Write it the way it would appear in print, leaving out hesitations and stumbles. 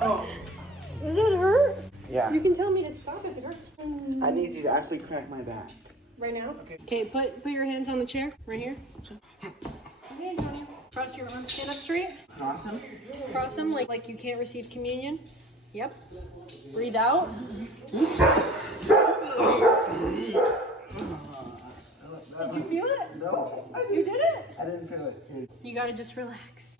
Oh. Does it hurt? Yeah. You can tell me to stop if it hurts. I need you to actually crack my back. Right now? Okay, put your hands on the chair, right here. Okay, Antonio. Cross your arms, stand up straight. Cross them. Cross them like you can't receive communion. Yep. Breathe out. Did you feel it? No. You did it? I didn't feel it. You gotta just relax.